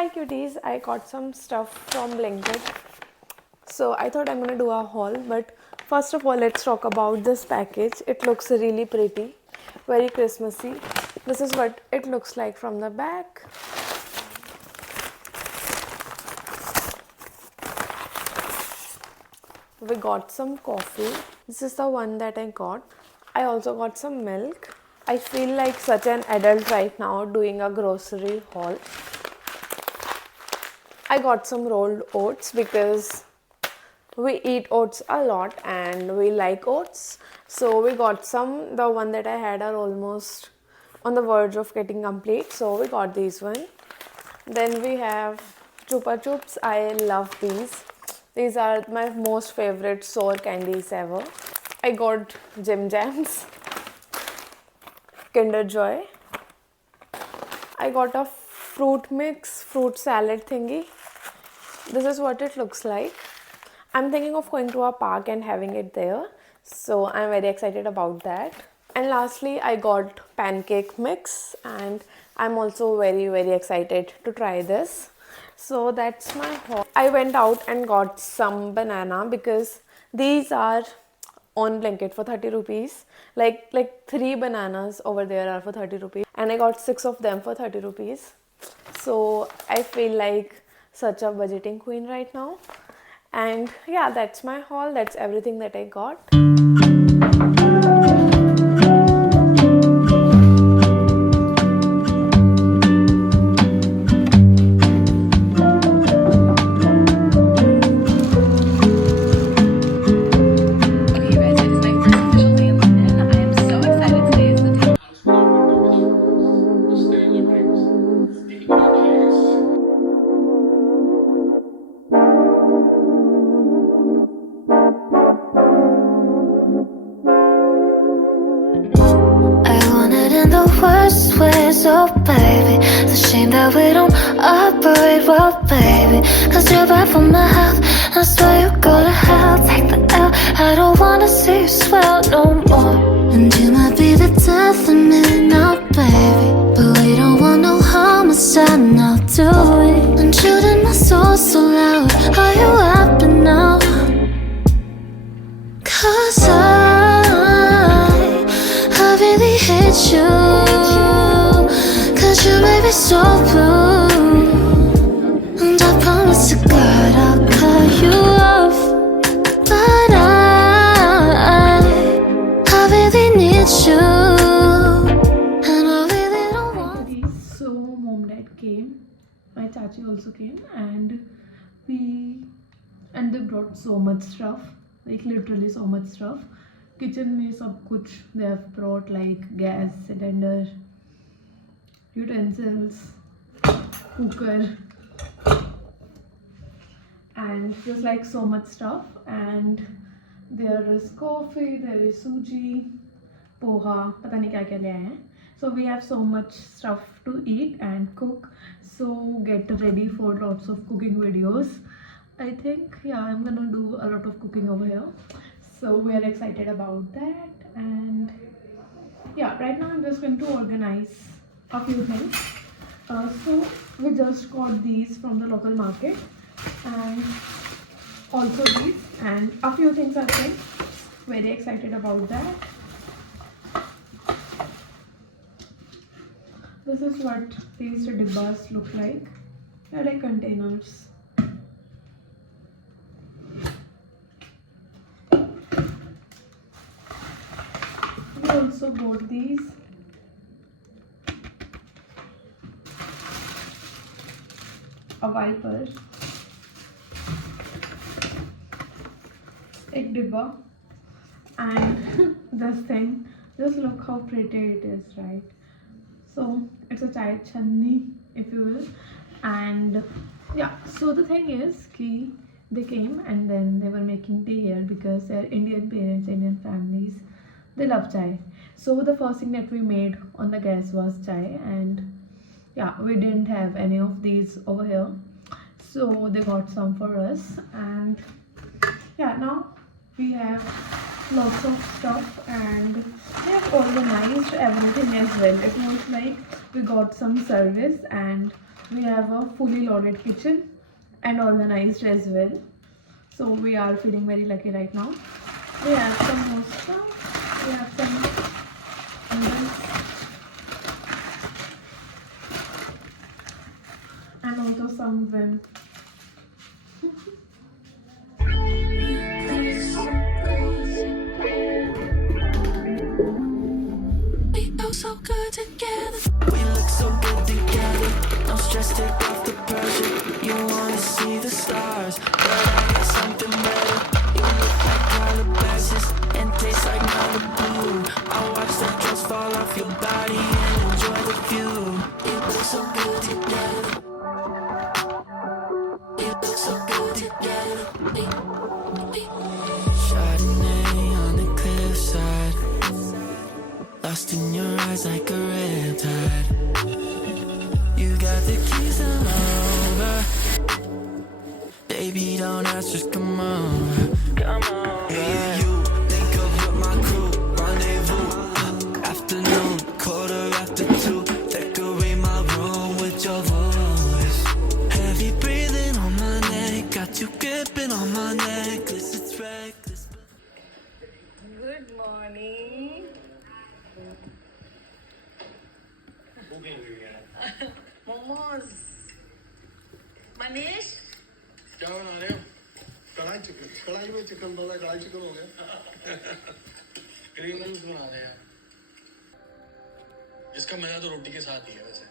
Hi cuties, I got some stuff from Blinkit. So I thought I'm gonna do a haul, but first of all, let's talk about this package. It looks really pretty, very Christmassy. This is what it looks like from the back. We got some coffee. This is the one that I got. I also got some milk. I feel like such an adult right now doing a grocery haul. I got some rolled oats because we eat oats a lot and we like oats. So we got some. The one that I had are almost on the verge of getting complete. So we got these one. Then we have Chupa Chups. I love these. These are my most favorite sour candies ever. I got Jim Jams, Kinder Joy. I got a fruit mix, fruit salad thingy. This is what it looks like. I'm thinking of going to a park and having it there. So I'm very excited about that. And lastly, I got pancake mix and I'm also very excited to try this. So that's my haul. I went out and got some banana because these are on Blinkit for 30 rupees. Like 3 bananas over there are for 30 rupees. And I got 6 of them for 30 rupees. So I feel like such a budgeting queen right now. And yeah, that's my haul. That's everything that I got. So baby, it's a shame that we don't operate well, baby. Cause you're bad for my health, I swear you go to hell. Take the L, I don't wanna see you swell no more. And you might be the death of me now, baby, but we don't want no homicide now, do we? And shooting my soul so loud, are you happy now? Cause I really hate you. You may be so blue, and I promise to God I'll cut you off. But I really need you, and I really don't want you. So mom dad came, my chachi also came, and they brought so much stuff, like literally so much stuff. Kitchen mein sab kuch they have brought, like gas cylinder, utensils, cooker, and just like so much stuff. And there is coffee, there is suji, poha, pata nahi kya kya le aaye hain. So we have so much stuff to eat and cook, so get ready for lots of cooking videos. I think I'm gonna do a lot of cooking over here, so we are excited about that. And right now I'm just going to organize a few things. So we just got these from the local market, and also these, and a few things are there. Very excited about that. This is what these dibbas look like. They're like containers. We also bought these. A wiper, एक डिब्बा, and this thing, just look how pretty it is, right? So it's a chai channi, if you will. And so the thing is ki they came and then they were making tea here because they're Indian parents, Indian families, they love chai. So the first thing that we made on the gas was chai, and we didn't have any of these over here, so they got some for us. And now we have lots of stuff, and we have organized everything as well. It was like we got some service and We have a fully loaded kitchen and organized as well. So we are feeling very lucky right now. We have some more stuff. We have some noodles and also some vim. We go so good together. We look so good together. No stress, take off the pressure. You wanna see the stars, but I got something better. You look like Calabasas and taste like Malibu. I'll watch the drops fall off your body and enjoy the view. We look so good together. We look so good together. Chardonnay on the cliffside, lost in your eyes like a riptide. You got the keys to my Rover. Baby, don't ask, just come on. Come on. Me and you link up with my crew, rendezvous. Afternoon, 2:15. Decorate my room with your voice. Heavy breathing on my neck, got you gripping on my necklace. It's reckless. Good morning. Momos. Manish क्या बना रहे हो? कढ़ाई chicken. कढ़ाई में chicken डाला, कढ़ाई chicken हो गया। ग्रीन नूडल्स बना दे यार। इसका मजा तो रोटी के साथ ही है वैसे।